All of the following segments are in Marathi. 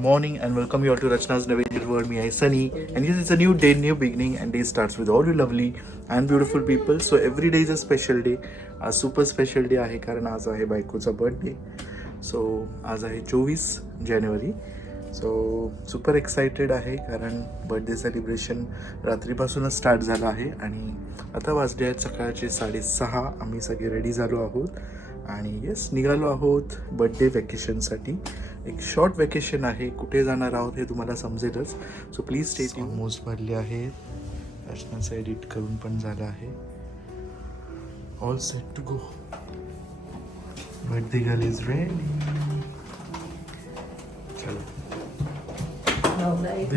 morning and welcome you all to Rachna's Navigated World. Me, I Sunny, and yes, it's a new day, new beginning, and day starts with all you lovely and beautiful people. So every day is a special day. आज super special day आहे कारण आज आहे बायकोचा बर्थडे. सो आज आहे 24 जानेवारी. सो सुपर एक्सायटेड आहे कारण बर्थडे सेलिब्रेशन रात्रीपासूनच स्टार्ट झालं आहे आणि आता वाजले आहेत सकाळचे 6:30. आम्ही सगळे रेडी झालो आहोत आणि येस निघालो आहोत बर्थडे वॅकेशनसाठी. एक शॉर्ट वॅकेशन आहे. कुठे जाणार आहोत हे तुम्हाला समजेलच. So please stay tune. Almost भरले आहे. रचनाचं एडिट करून पण झालं आहे. All set to go. Birthday girl is ready. चलो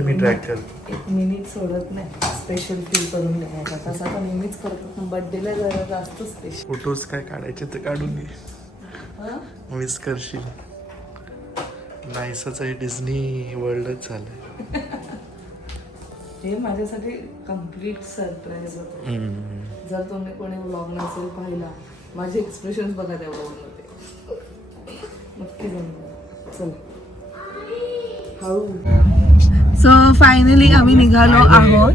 मी ट्रॅक कर. एक मिनिट सोडत नाही. स्पेशल फील करून घ्यायचा. तसा तर नेहमीच करतो पण बर्थडेला जरा जास्त स्पेशल. फोटोज काय काढायचे तर काढून घे. मिस करशील. नाहीसच आहे. डिझनी वर्ल्डच झालंय. हे माझ्यासाठी कम्प्लीट सरप्राईज होतं. जर तुम्ही कोणी व्लॉग नसेल पाहिला माझे एक्सप्रेशन बघा त्या व्लॉगमध्ये. नक्की जमलं. चल सो फायनली आम्ही निघालो आहोत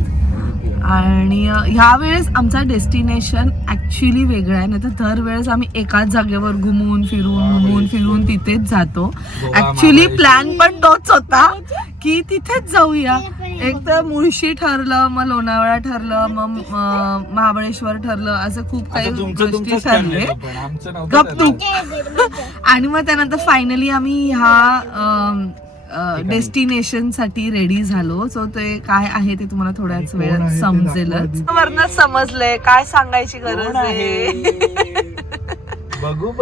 आणि ह्या वेळेस आमचा डेस्टिनेशन ॲक्च्युली वेगळा आहे. नाही तर दरवेळेस आम्ही एकाच जागेवर घुमून फिरून तिथेच जातो. ॲक्च्युली प्लॅन पण तोच होता की तिथेच जाऊया. एक तर मुळशी ठरलं, मग लोणावळा ठरलं, मग महाबळेश्वर ठरलं, असं खूप काही गोष्टी ठरले. गपतूक. आणि मग त्यानंतर फायनली आम्ही ह्या डेस्टिनेशन साठी रेडी झालो. सो ते काय आहे ते तुम्हाला थोड्याच वेळात समजेलच. वरनं समजलंय. काय सांगायची गरज आहे. बघू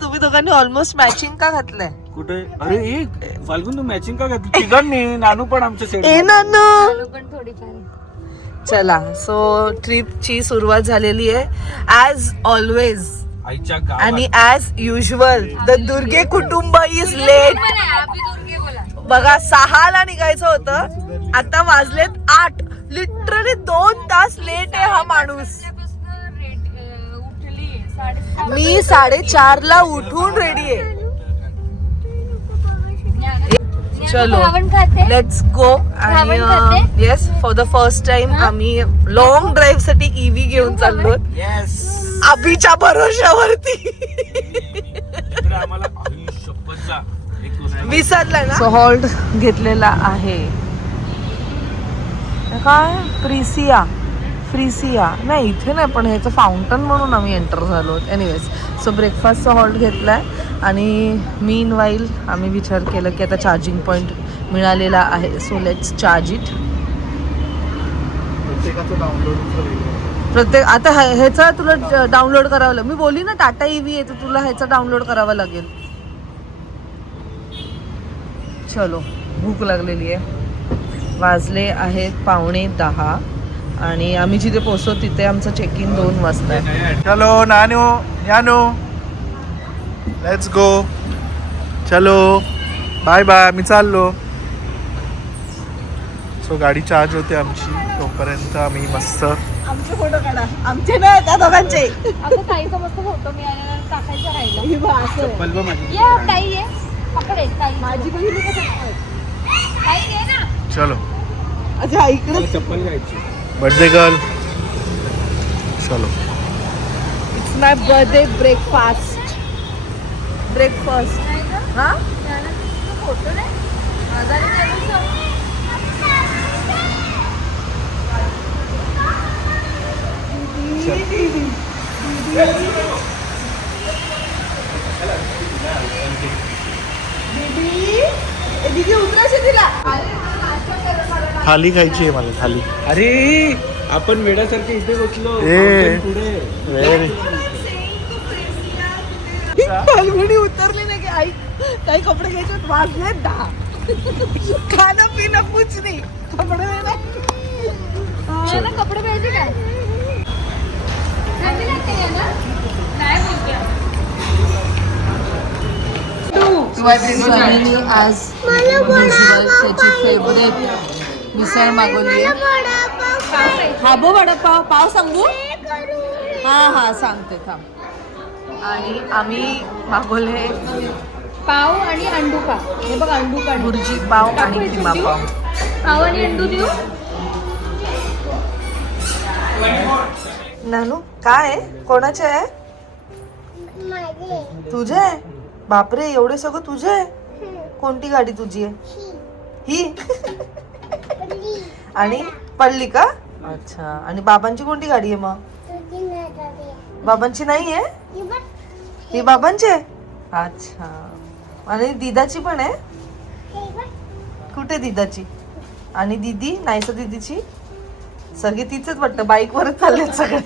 तुम्ही दोघांनी ऑलमोस्ट मॅचिंग का घातलंय. कुठे. अरे एक फाल्गुन तू मॅचिंग का घातली. तिघांनी. नानू पण आमच्या सेट. चला सो ट्रिपची सुरुवात झालेली आहे ॲज ऑलवेज आणि ॲज युजल. द दुर्गे कुटुंब इज लेट. बघा 6ला निघायचं होतं. आता वाजलेत 8. लिटरली 2 तास लेट आहे हा माणूस. मी 4:30ला उठून रेडी आहे. चलो लेट्स गो. आणि yes for the first time आम्ही लॉंग ड्राईव्ह साठी ईव्ही घेऊन चाललो. अभिच्या भरोश्यावरती. विसरलं ना. सो हॉल्ट घेतलेला आहे. काय फ्रिसिया नाही इथे नाही पण ह्याचं फाउंटन म्हणून आम्ही एंटर झालो. एनिवेज सो ब्रेकफास्टचा हॉल्ट घेतलाय आणि मीन वाईल आम्ही विचार केला की आता चार्जिंग पॉईंट मिळालेला आहे. So let's charge it. प्रत्येक आता ह्याचा तुला डाउनलोड करावं लागेल. मी बोलली ना टाटा ईव्ही आहे तर तुला ह्याचा डाउनलोड करावा लागेल. चलो भूक लागलेली आहे. वाजले आहेत 9:45 आणि आम्ही जिथे पोहोचतो तिथे आमचं चेक इन 2 वाजता आहे. चलो नानू लेट्स गो. चलो बाय बाय. मी चाललो. सो गाडी चार्ज होते आमची. तोपर्यंत आम्ही मस्त आमचे फोटो काढा. आमचे नाही त्या दोघांचे. आता ताईचा मस्त फोटो मी टाकायचा राहिला. माझी बहिणी चलो. अच्छा इकडे चप्पल घ्यायची. Birthday girl. चलो. It's my birthday breakfast. हा फोटो नाही. दीदी उतरायचे तिला. थाली खायची आहे मला. थाली. अरे आपण वेड्यासारखे इथे बसलो. पुढे फाल्गुनी उतरली नाही की आई काही कपडे घ्यायचे. वाजले 10. खाणं पिणं कुछ नाही. कपडे ना कपडे पाहिजे काय. आज त्याची फेवरेट मिसळ मागवली. हाबो वडापाव. पाव सांगू. हा सांगते थांब. आणि आम्ही मागवले पाव आणि अंडू का हे बघ अंडू का भुर्जी पाव आणि किमा पाव. पाव आणि अंडू देऊ. नानू काय आहे? कोणाचे आहे? तुझे आहे? बापरे, एवढे सगळं तुझे आहे? कोणती गाडी तुझी आहे? ही आणि पडली का? अच्छा. आणि बाबांची कोणती गाडी आहे मग? बाबांची नाही आहे? ही बाबांची आहे? अच्छा. आणि दिदाची पण आहे? कुठे दिदाची? आणि दीदी नाहीसा दीदीची? सगळी तिचेच वाटतं, बाईक वरच चालले सगळे.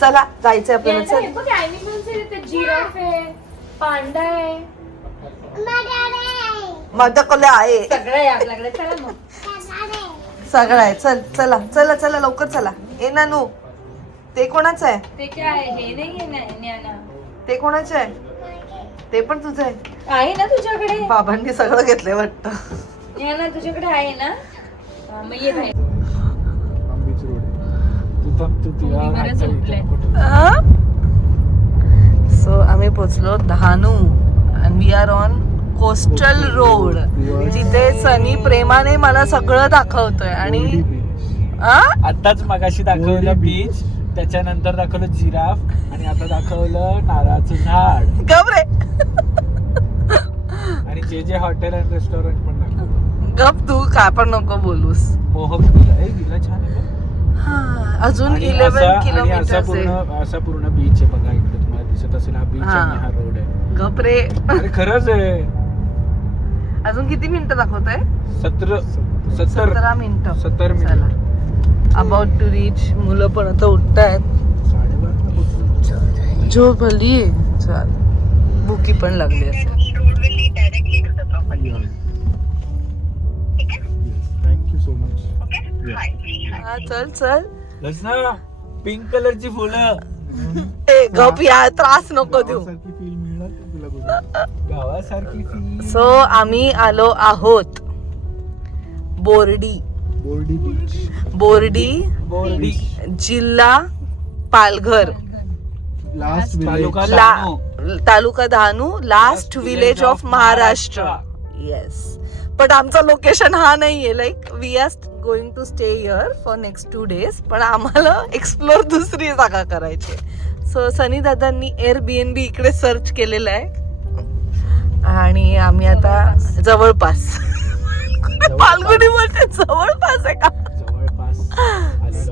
चला जायचंय आपल्याला. चल. हे बघ ॲनिमल्स आहे ते जिराफ आहे पांडा आहे माझ्याकडे आहे सगळं आहे आपल्याकडे. चला मग सगळं आहे. चल चला चला चला लवकर चला. ए नानू ते कोणाचं आहे? ते काय आहे हे नाही आहे ज्ञाना ते कोणाचं आहे? ते पण तुझं आहे? आहे ना तुझ्याकडे बाबांनी सगळं घेतलंय वाटतं. ज्ञाना तुझ्याकडे आहे ना हा, मग ये बाहेर. आंबीच रोड तू तिला बरं झोपलंय. सो आम्ही पोचलो Dahanu and we are on coastal road, जिथे सनी प्रेमाने मला सगळं दाखवतोय. आणि आताच मगाशी दाखवलं बीच, त्याच्यानंतर दाखवलं जिराफ आणि आता दाखवलं नारळाचं झाड गप रे. आणि जे हॉटेल अँड रेस्टॉरंट पण दाखवलं. गप तू काय पण नको बोलूस. मोहक विला छान आहे बघ. हा, अजून आणि 11 असा- आणि किलोमीटर असा पूर्ण बीच आहे बघा. इकडे तुम्हाला दिसत असेल हा बीच हा. आणि हा रोड आहे. गप रे. अरे खरंच आहे. अजून किती मिनिटं दाखवत आहे? 17 मिनिटं. 70 चला. मिनिट. About to reach. मुलं पण आता उठतायत. 12:30 झोप आली. चल, भुकी पण लागली असेल. Thank you so much. हा, चल चल. रचना पिंक कलरची फुलं ए गप या, त्रास नको देऊ. गावासारखी फील. सो आम्ही आलो आहोत बोर्डी. बोर्डी बोर्डी जिल्हा पालघर, तालुका तालुका Dahanu, last village of Maharashtra. Yes. But आमचा लोकेशन हा नाहीये. Like we are going to stay here for next 2 days. पण आम्हाला एक्सप्लोर दुसरी जागा करायची. सो सनी दादांनी एअरबीएनबी इकडे सर्च केलेलं आहे आणि आम्ही आता जवळपास फाल्गुनी मध्ये जवळपास आहे का?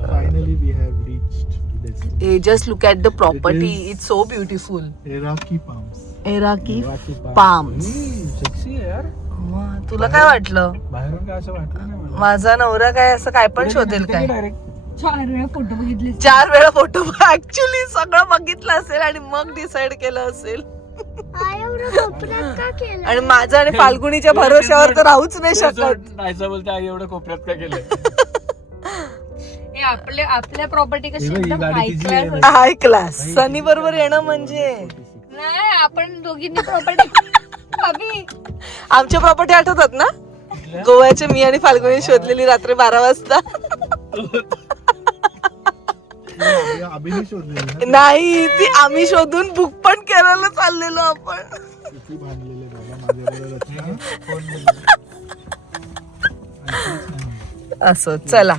Finally, we have reached to this. Just look at the property. It is- it's so beautiful. Eraki Palms. Eraki Palms. Sexy आहे यार. तुला काय वाटलं? बाहेरून काय असं वाटलं नाही मला. माझा नवरा काय असं काय पण शोधेल काय? डायरेक्ट 4 वेळा फोटो बघितले 4 वेळा फोटो ऍक्च्युली सगळं बघितलं असेल आणि मग डिसाइड केलं असेल. आणि माझं आणि फाल्गुनीच्या भरोश्यावर तर राहूच नाही शकत. नाहीचं बोलते आई एवढं कोपऱ्यात काय केलं. हे आपल्या प्रॉपर्टी कशी ही बघ, ही एकदम गाडी हाय तिची क्लास आहे. हाय क्लास. सनी बरोबर येणं म्हणजे नाही आपण दोघींनी प्रॉपर्टी अभि आमच्या प्रॉपर्टी आठवतात ना, गोव्याचे मी आणि फाल्गुनी शोधलेली रात्री 12 वाजता. अभिनय शोधलेली ना? नाही, ती आम्ही शोधून बुक पण करायला चाललेलो आपण. किती भांडलेले बाबा माझ्याबरोबर रचना. असो चला.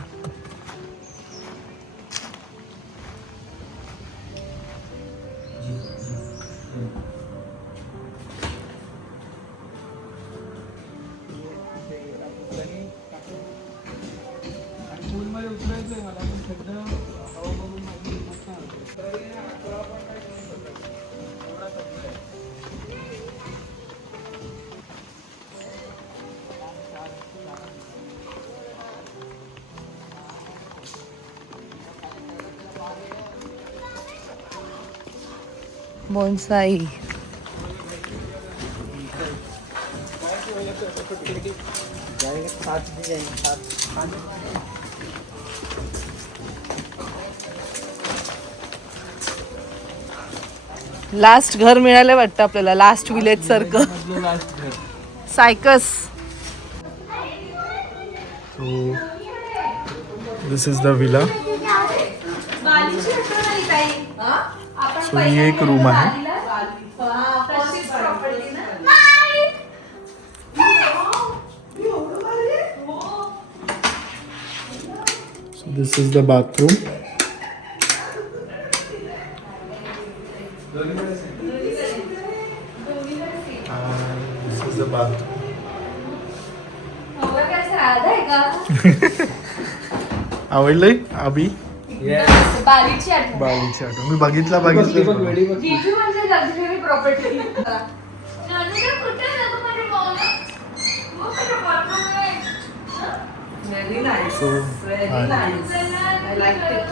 पूलमध्ये उतरायचंय मला पण थंड हवा बघून माझी मस्त आली. बोनसाई. लास्ट घर मिळालं वाटतं आपल्याला. लास्ट विलेज सारखं. लास्ट घर. Cycas. So this is the villa. So ही एक रूम आहे. This is the bathroom. This is the bathroom. आवडलंय अभि? बालीची आठवण. बालीची आठवण. मी बघितला बघितलं. जीजू म्हणजे लक्झरी प्रॉपर्टी. नानूला कुठे नको माझ्या मॉलला? मग कुठे बाथरूम आहे? Very nice. So, Very nice. I liked it.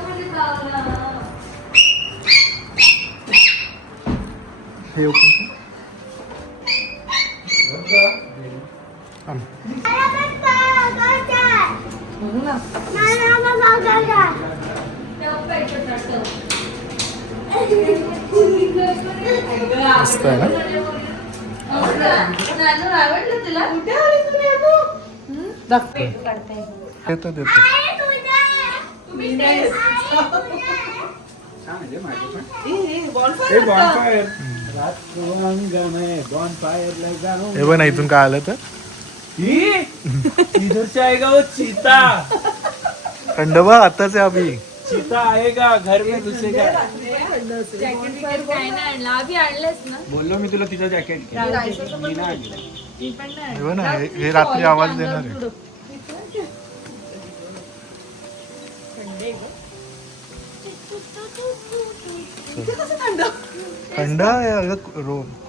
हे open कर. थांब. बघू ना. मस्त आहे ना? नानू आवडलं तुला? कुठे आली तू नानू? दाखव. येतं देतो. हे पण इथून काय आलं तर इधर आएगा वो चीता. थंड बघ आताच आहे अभि. चीता आएगा घर में घुसेगा. जॅकेट काय नाही आणलं? आधी आणलंस ना? बोललो मी तुला तिचं जॅकेट मी नाही आणलं. ती पण नाही. हे बघ ना, हे रात्री आवाज देणार आहे. थंड आहे अगं,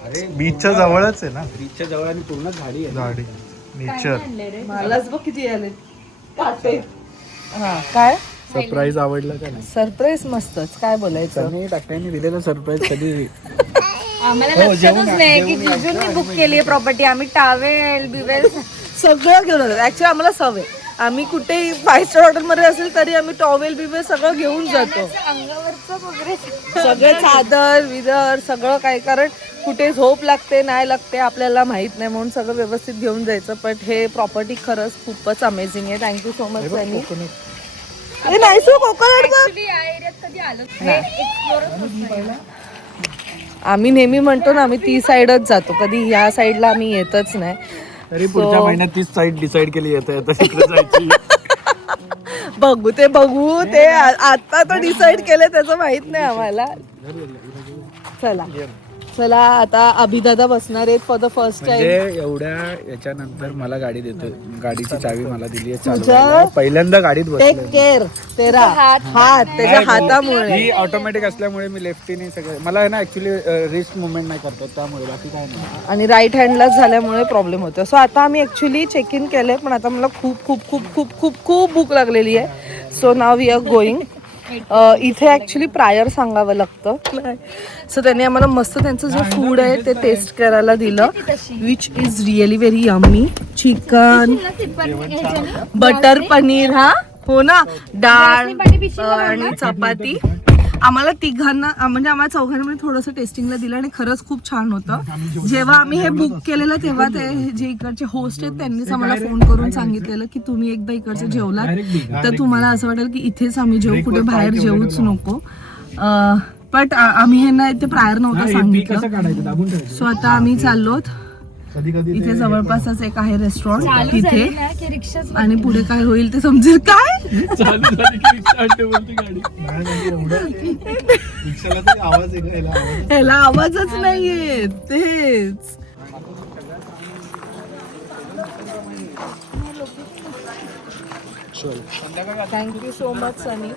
अरे बीचच्या जवळच आहे ना. बीचच्या जवळ आणि पूर्ण झाडी आहे. झाडी नेचर. मलाच बघ किती आले काटे. हा काय सरप्राईज आवडलं का नाही? सरप्राईज मस्तच. काय बोलायचं. सनी टाकट्याने दिलेलं सरप्राईज कधी आम्हाला लक्षातच नाही की जिजूंनी बुक केली आहे प्रॉपर्टी. आम्ही टावेल बिवेल सगळं घेऊन जातो. ऍक्च्युली आम्हाला सवय. आम्ही कुठेही 5 स्टार हॉटेलमध्ये असेल तरी आम्ही टॉवेल बिवेल सगळं घेऊन जातो. अंगावरचं वगैरे सगळे चादर विदर सगळं काय. कारण कुठे झोप लागते नाही लागते आपल्याला माहित नाही म्हणून सगळं व्यवस्थित घेऊन जायचं. बट हे प्रॉपर्टी खरंच खूपच अमेझिंग आहे. थँक्यू सो मच सनी. हे नाही सो कोकोनट बघ. ऍक्च्युली या एरियात कधी आलो हे एक्सप्लोर आम्ही नेहमी म्हणतो ना आम्ही ती साईडच जातो. कधी या साईडला आम्ही येतच नाही. तरी पुढच्या महिन्यात तीच साईड डिसाइड केली येते तिकडे जायची. बघू ते आता तर डिसाईड केलं त्याचं माहित नाही आम्हाला. चला चला आता अभिदादा बसणार आहेत फॉर द फर्स्ट टाइम. म्हणजे एवढ्या याच्यानंतर मला गाडी देतो. गाडीची चावी मला दिली आहे तुझं? चालवायला. पहिल्यांदा गाडीत टेक बसलोय. केअर तेरा हात त्याच्या हातामुळे. ही ऑटोमॅटिक असल्यामुळे मी लेफ्टीने सगळं मला आहे ना ऍक्च्युली रिस्क मुवमेंट नाही करतो त्यामुळे बाकी काय नाही. आणि राईट हँडलाच झाल्यामुळे प्रॉब्लेम होतो. सो आता आम्ही ऍक्च्युली चेक इन केलंय पण आता मला खूप खूप खूप खूप खूप खूप भूक लागलेली आहे. So now we are going. इथे ऍक्च्युली प्रायर सांगावं लागतं. सो त्यांनी आम्हाला मस्त त्यांचं जे फूड आहे ते टेस्ट करायला दिलं which is really very yummy. Chicken butter paneer हा हो ना डाळ आणि चपाती. आम्हाला तिघांना म्हणजे आम्हाला चौघांना थोडंसं टेस्टिंगला दिलं आणि खरंच खूप छान होतं. जेव्हा आम्ही हे बुक केलेलं तेव्हा ते जे इकडचे होस्ट आहेत त्यांनीच आम्हाला फोन करून सांगितलेलं की तुम्ही एकदा इकडचे जेवलात तर तुम्हाला असं वाटेल की इथेच आम्ही जेवू कुठे बाहेर जेवूच नको. बट आम्ही हे ना इथे प्रायर नव्हतं सांगितलं. सो आता आम्ही चाललोत. इथे जवळपासच एक आहे रेस्टॉरंट तिथे आणि पुढे काय होईल ते समजेल. काय ह्याला आवाजच नाहीये तेच. Thank you so much Sunny.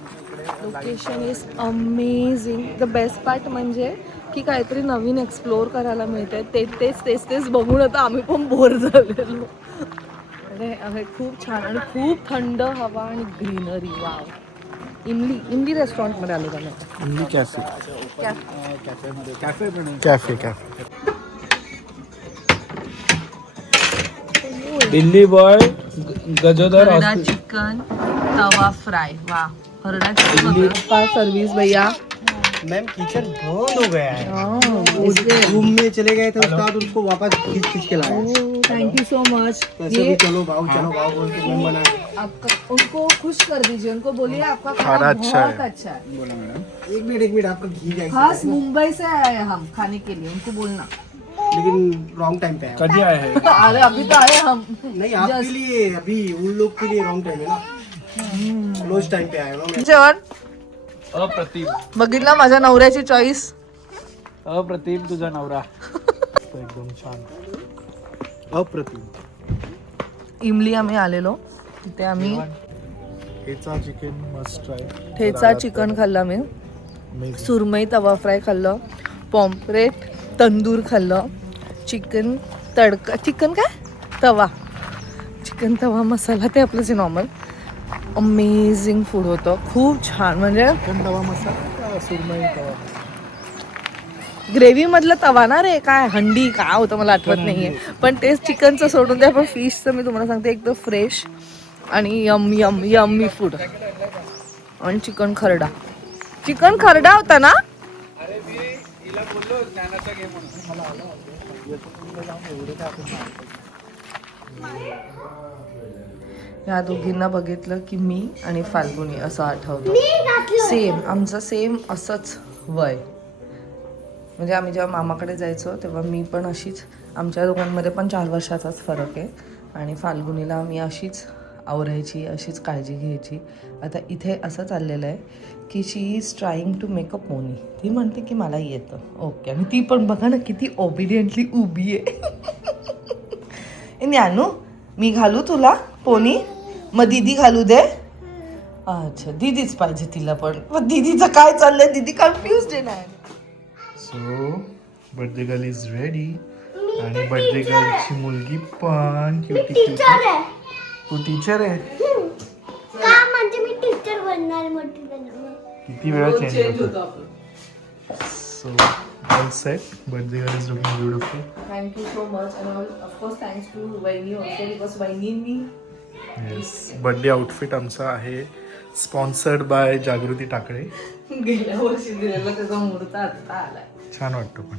Location is amazing. The best part म्हणजे की काहीतरी नवीन एक्सप्लोअर करायला मिळतंय. तेच बघून आता आम्ही पण बोर झालेलो. अरे खूप छान आणि खूप थंड हवा आणि ग्रीनरी. वाव. इमली रेस्टॉरंटमध्ये आलो का cafe. Delhi boy गजोदर Harda chicken तवा फ्राय. वा हरडा चिकन का सर्विस भैया. मैम किचन बंद हो गया है. रूम में चले गए थे उसके बाद उसको वापस खींच के लाया. Thank you so much. कैसे भी चलो भाव बोल के मैम बना. आपका उनको खुश कर दीजिए. उनको बोलिए आपका खाना खाना अच्छा है. बहुत अच्छा है. बोला मॅडम. एक मिनट आपका घी जाएगा. खास मुंबई से आए हैं हम खाने के लिए. उनको बोलना. लेकिन रॉन्ग टाइम पे आया. कधी आहे अरे अभी तो आए हम. नहीं आपके लिए अभी उन लोग के लिए रॉन्ग टाइम है ना. क्लोज टाइम पे आया ना मैं। जेवण अप्रतिम बघितलं माझ्या नवऱ्याची चॉईस. अप्रतिम तुझा नवरा. एकदम छान अप्रतिम. इमली आम्ही आलेलो तिथे आम्ही ठेचा चिकन मस्ट ट्राय. ठेचा चिकन खाल्लं मी, सुरमई तवा फ्राय खाल्लं, पॉम्प्रेट तंदूर खाल्लं, चिकन तडका, चिकन काय तवा, चिकन तवा मसाला, ते आपलं जे नॉर्मल. अमेझिंग फूड होतं, खूप छान. म्हणजे चिकन तवा मसाला, सुरमई तवा. ग्रेव्ही मधलं तवा ना रे, काय हंडी काय होतं मला आठवत नाहीये, पण तेच चिकनचं सोडून द्या. पण फिशचं मी तुम्हाला सांगते एकदम फ्रेश आणि यम यम यम्मी फूड. आणि चिकन खरडा, चिकन खरडा होता ना. अरे मी हिला बोललो ज्ञानाचा घे म्हणून. या दोघींना बघितलं की मी आणि फाल्गुनी असं आठवतं. सेम आमचं सेम असंच वय. म्हणजे आम्ही जेव्हा मामाकडे जायचो तेव्हा मी पण अशीच, आमच्या दोघांमध्ये पण 4 वर्षाचाच फरक आहे. आणि फाल्गुनीला मी अशीच आवरायची, अशीच काळजी घ्यायची. आता इथे असं चाललेलं आहे की she is trying to make a pony. ती म्हणते की मला येतं, ओके. आणि ती पण बघा ना किती ओबिडियंटली उभी आहे. ए ज्ञानू, मी घालू तुला पोनी? मग दीदी घालू दे. अच्छा, दीदीच पाहिजे तिला पण. मग दीदीचं काय चाललंय, दीदी कन्फ्युज आहे ना. So birthday girl is ready. आणि बर्थडे गर्लची मुलगी पण क्यूटी क्यूटी. तू टीचर आहे? का म्हणजे मी टीचर बनणार मोठी बनणार. किती वेळा चेंज होतो. So all set. Birthday girl is looking beautiful. Thank you so much. And of course thanks to वहिनी ऑल्सो, बिकॉज वहिनींनी येस, बर्थडे आउटफिट आमचा आहे स्पॉन्सर्ड बाय जागृती टाकळे. गेल्या वर्षी दिलेला त्याचा मुहूर्त आता आलाय. छान वाटतो पण.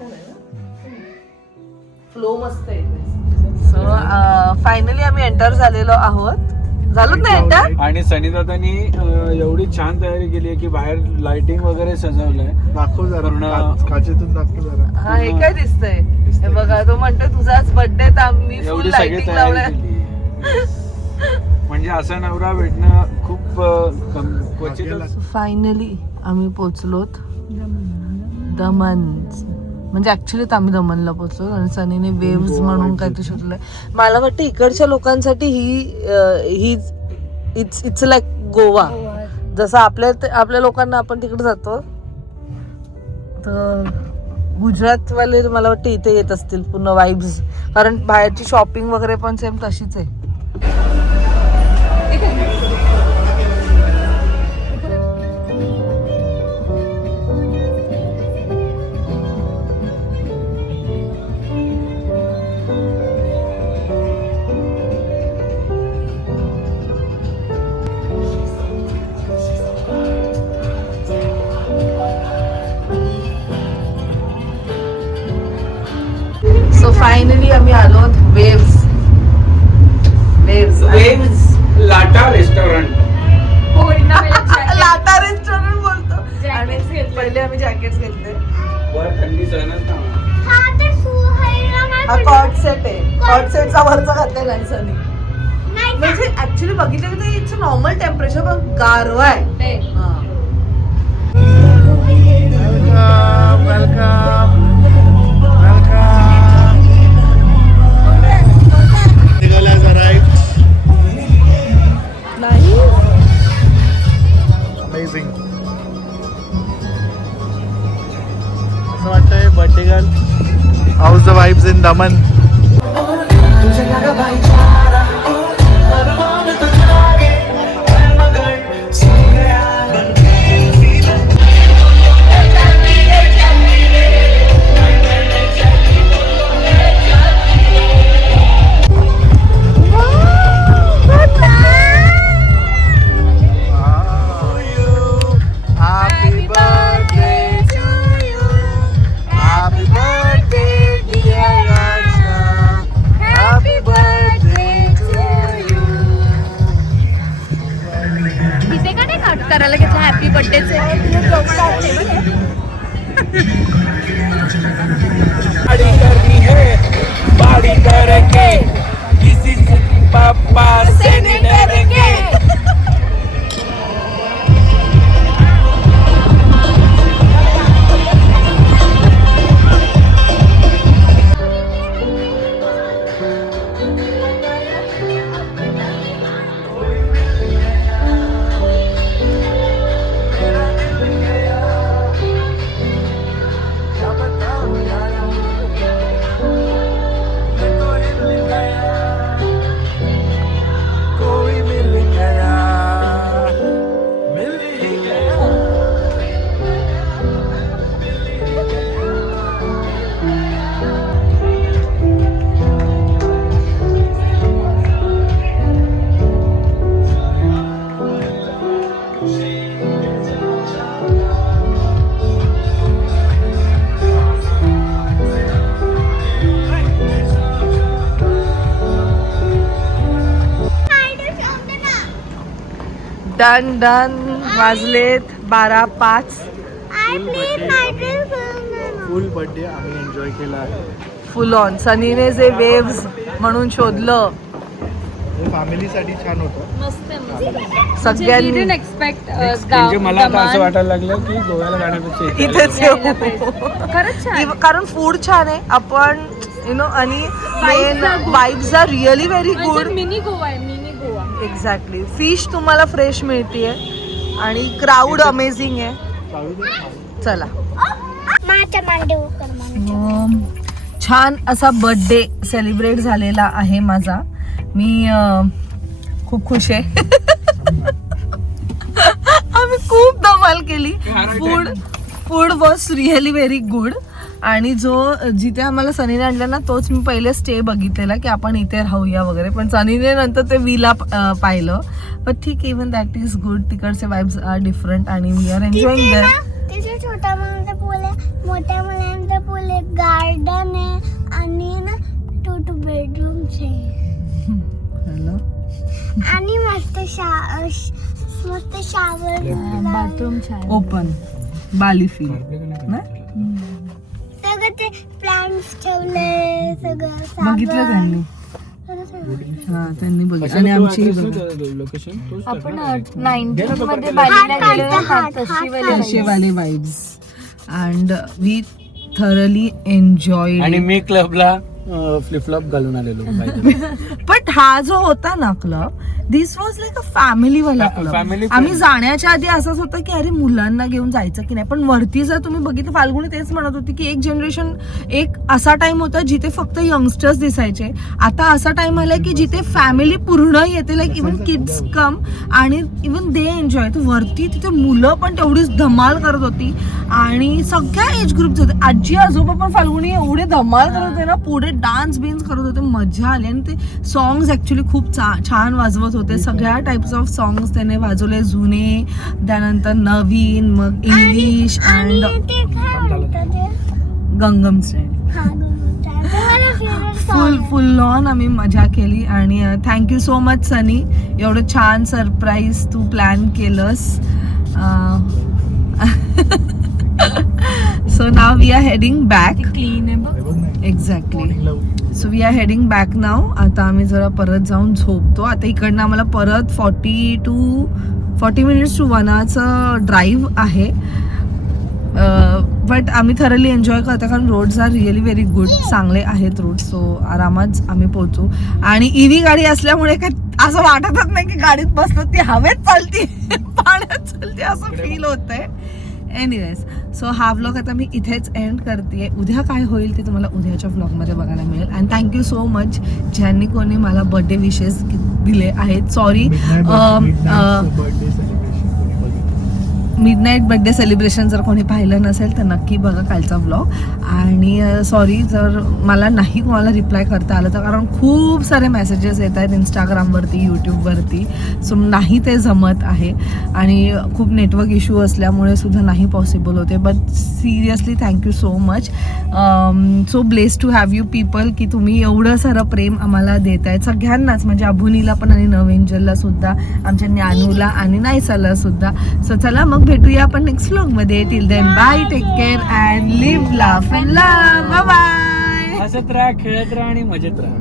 फ्लो मस्त आहे. सो फायनली आम्ही एंटर झालेलो आहोत. झालो ना एंटर. आणि सनीदादांनी एवढी छान तयारी केली आहे की बाहेर लाइटिंग वगैरे सजवलंय. दाखव जरा, पूर्ण- काचेतून दाखव जरा. हा, हे काय दिसतंय? हे बघा, तो म्हणतो तुझाच बर्थडे तर आम्ही फुल एवढी सगळी लाइटिंग तयारी लावलंय. केली. म्हणजे असा नवरा भेटणं खूप क्वचितच. फायनली आम्ही पोचलोत दमन. म्हणजे ऍक्च्युली आम्ही दमनला पोचलो आणि सनीने वेव्स म्हणून काहीतरी शोधलंय. मला वाटतं इकडच्या लोकांसाठी ही इट्स लाईक गोवा. जसं आपल्या लोकांना आपण तिकडे जातो, तर गुजरातवाले मला वाटतं इथे येत असतील पूर्ण वाईब्स. कारण बाहेरची शॉपिंग वगैरे पण सेम तशीच आहे. सो फायनली आम्ही आलो वेव्स. लाटा रेस्टॉरंट. लाटा रेस्टॉरंट बोलतो. आणि Jackets घेतले. पहिले आम्ही जॅकेट्स घेतले. वर थंडी सहनच ना. हा ते सुहायला हा कॉट सेट आहे. कॉट सेटचा वरचा घातलेला आहे सनी. नाही म्हणजे ऍक्च्युली बघितलं की ते इट्स नॉर्मल टेम्परेचर, पण गारवा आहे. हा. Welcome welcome welcome. The girl has arrived. नाही. Amazing. असं वाटतंय birthday girl. House the vibes in Daman? Happy birthday to you. Happy birthday dear Rachna. Happy birthday to you. तिथे का नाही काट करायला घेतलं हॅपी बर्थडेचे? पार्टी करनी है, पार्टी करेंगे, किसी से पापा से नहीं डरेंगे. Done done. वाजलेत 12:05. फुल बर्थडे आम्ही एन्जॉय केला आहे. फुल ऑन. सनीने जे वेव्स म्हणून शोधलं फॅमिलीसाठी छान होतं. सगळ्यांनी एक्सपेक्ट म्हणजे मला आता असं वाटायला लागलं की गोव्याला जाण्यापेक्षा इथेच येऊ. खरंच छान. कारण फूड छान आहे. आपण यु नो आणि vibes are really very good. Mini Goa आहे, मिनी गोवा. एक्झॅक्टली. फिश तुम्हाला फ्रेश मिळतीये आणि क्राऊड अमेझिंग आहे. चला. छान असा बर्थडे सेलिब्रेट झालेला आहे माझा. मी खूप खुश आहे. आम्ही खूप धमाल केली. Food was really very good. आणि जिथे आम्हाला सनीने आणलं ना तोच मी पहिले स्टे बघितलेला की आपण इथे राहूया वगैरे, पण सनीने नंतर ते विला पाहिलं. पण ठीक, इवन दॅट इज गुड. तिकडचे वाईब्स आर डिफरंट आणि वी आर एन्जॉईंग देअर. तिथे छोटा मुलांचा पूल आहे, मोठ्या मुलांचा पूल आहे, गार्डन आहे आणि ना 2 बेडरूम्स आहे आणि मस्त शावर बाथरूम छान. ओपन बाली फील ना. सगळं ते प्लांट्स ठेवले सगळं बघितलं त्यांनी. हा त्यांनी बघितलं. आणि आमची लोकेशन आपण 19 मध्ये बालीला गेलो. तसेवाले vibes and we thoroughly enjoy. आणि मी क्लबला फ्लिपफ्लॉप घालून आलेलो. बट हा जो होता ना club, this was like a family वाला क्लब. family आम्ही जाण्याच्या आधी असंच होतं की अरे मुलांना घेऊन जायचं की नाही, पण वरती जर तुम्ही बघितलं, फाल्गुनी तेच म्हणत होती की एक असा टाइम होता जिथे फक्त यंगस्टर्स दिसायचे. आता असा टाइम आलाय की जिथे फॅमिली पूर्ण येते, लाईक इव्हन किड्स कम आणि इव्हन दे एन्जॉय. तर वरती तिथे मुलं पण तेवढीच धमाल करत होती आणि सगळ्या एज ग्रुपचे होते. आजी आजोबा पण फाल्गुनी एवढे धमाल करत होते ना, पुढे डान्स बिन्स करत होते. मजा आली. आणि ते सॉंग्स ऍक्च्युली खूप छान वाजवत होते. सगळ्या टाइप्स ऑफ सॉंग्स त्याने वाजवले. जुने, त्यानंतर नवीन, मग English and Gangnam style. Full on आम्ही मजा केली. आणि थँक्यू सो मच सनी, एवढं छान सरप्राईज तू प्लॅन केलंस. So now we are heading back. Clean आहे बघ. Exactly. So we are heading back now. आता आम्ही जरा परत जाऊन झोपतो. आता इकडनं आम्हाला परत 40 मिनिट्स टू 1 hourचं ड्राईव्ह आहे. बट आम्ही थरली एन्जॉय करतो कारण roads are really very good. चांगले आहेत रोड. सो आरामात आम्ही पोहोचू. आणि ईव्ही गाडी असल्यामुळे काय असं वाटतच नाही की गाडीत बसलो, ती हवेत चालते पाण्यात चालते असं फील होतंय. एनिवेज, सो हा व्लॉग आता मी इथेच एंड करते. उद्या काय होईल ते तुम्हाला उद्याच्या व्लॉगमध्ये बघायला मिळेल. अँड थँक्यू सो मच ज्यांनी कोणी मला बर्थडे विशेस दिले आहेत. सॉरी, मिडनाईट बर्थडे सेलिब्रेशन जर कोणी पाहिलं नसेल तर नक्की बघा कालचा व्लॉग. आणि सॉरी जर मला नाही कोणाला रिप्लाय करता आलं तर, कारण खूप सारे मेसेजेस येत आहेत इंस्टाग्रामवरती, यूट्यूबवरती. सो नाही ते जमत आहे आणि खूप नेटवर्क इश्यू असल्यामुळे सुद्धा नाही पॉसिबल होते. But seriously thank you so much. So bless to have you people की तुम्ही एवढं सारं प्रेम आम्हाला देत आहेत सगळ्यांनाच, म्हणजे अभुनीला पण आणि नवेंजलला सुद्धा, आमच्या ज्ञानूला आणि नायसाला सुद्धा. सो चला मग भेटूया आपण नेक्स्ट व्लॉगमध्ये. Till then bye, take care and live, laugh and love. Bye bye. हसत राहा, खेळत राहा आणि मजेत राहा.